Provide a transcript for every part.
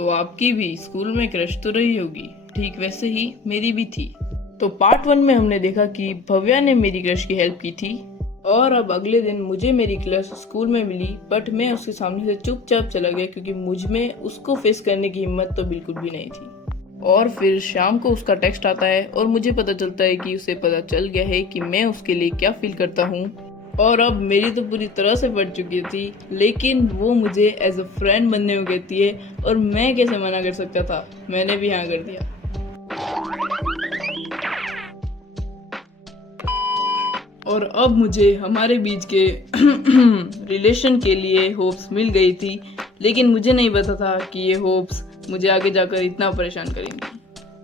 तो आपकी भी स्कूल में क्रश तो रही होगी, ठीक वैसे ही मेरी भी थी। तो पार्ट 1 में हमने देखा कि भव्या ने मेरी क्रश की हेल्प की थी और अब अगले दिन मुझे मेरी क्लास स्कूल में मिली, बट मैं उसके सामने से चुपचाप चला गया क्योंकि मुझ में उसको फेस करने की हिम्मत तो बिल्कुल भी नहीं थी। और फिर शाम को उसका टेक्स्ट आता है और मुझे पता चलता है कि उसे पता चल गया है कि मैं उसके लिए क्या फील करता हूँ। और अब मेरी तो पूरी तरह से बढ़ चुकी थी, लेकिन वो मुझे एज अ फ्रेंड बनने को कहती है और मैं कैसे मना कर सकता था। मैंने भी हाँ कर दिया। और अब मुझे हमारे बीच के रिलेशन के लिए होप्स मिल गई थी, लेकिन मुझे नहीं पता था कि ये होप्स मुझे आगे जाकर इतना परेशान करेंगी।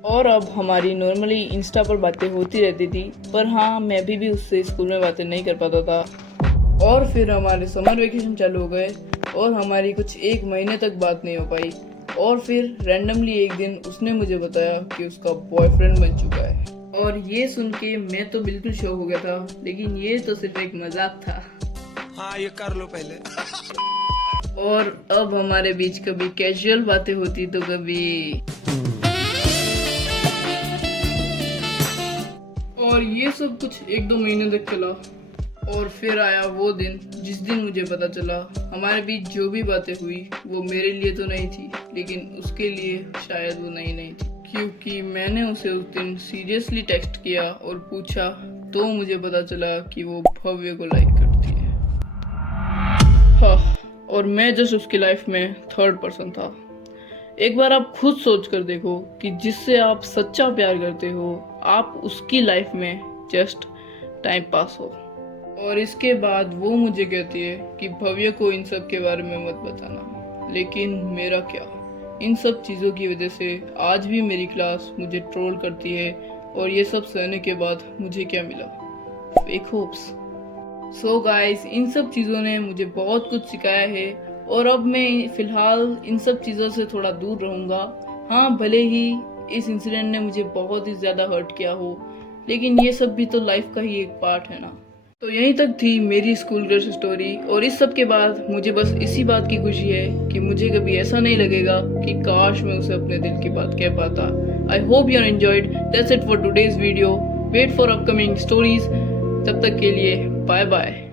और अब हमारी नॉर्मली इंस्टा पर बातें होती रहती थी, पर हाँ मैं अभी भी उससे स्कूल में बातें नहीं कर पाता था। और फिर हमारे समर वेकेशन चालू हो गए और हमारी कुछ 1 महीने तक बात नहीं हो पाई। और फिर रैंडमली एक दिन उसने मुझे बताया कि उसका बॉयफ्रेंड बन चुका है। और ये सुन के मैं तो बिल्कुल शॉक हो गया था, लेकिन ये तो सिर्फ एक मजाक था। हाँ ये कर लो पहले। और अब हमारे बीच कभी कैजुअल बातें होती तो कभी, और ये सब कुछ 1-2 महीने तक चला। और फिर आया वो दिन जिस दिन मुझे पता चला हमारे बीच जो भी बातें हुई वो मेरे लिए तो नहीं थी, लेकिन उसके लिए शायद वो नहीं थी, क्योंकि मैंने उसे उस दिन सीरियसली टेक्स्ट किया और पूछा तो मुझे पता चला कि वो भव्य को लाइक करती है। हाँ, और मैं जस्ट उसकी लाइफ में 3rd पर्सन था। एक बार आप खुद सोच कर देखो कि जिससे आप सच्चा प्यार करते हो आप उसकी लाइफ में जस्ट टाइम पास हो। और इसके बाद वो मुझे कहती है कि भव्य को इन सब के बारे में मत बताना, लेकिन मेरा क्या, इन सब चीज़ों की वजह से आज भी मेरी क्लास मुझे ट्रोल करती है। और ये सब सहने के बाद मुझे क्या मिला, फेक होप्स। सो गाइस, इन सब चीज़ों ने मुझे बहुत कुछ सिखाया है और अब मैं फिलहाल इन सब चीज़ों से थोड़ा दूर रहूँगा। हाँ, भले ही इस इंसिडेंट ने मुझे बहुत ही ज़्यादा हर्ट किया हो, लेकिन ये सब भी तो लाइफ का ही एक पार्ट है ना। तो यहीं तक थी मेरी स्कूल क्रश स्टोरी, और इस सब के बाद मुझे बस इसी बात की खुशी है कि मुझे कभी ऐसा नहीं लगेगा कि काश मैं उसे अपने दिल की बात कह पाता। I hope you are enjoyed. That's it for today's video. Wait for upcoming stories. तब तक के लिए बाय बाय।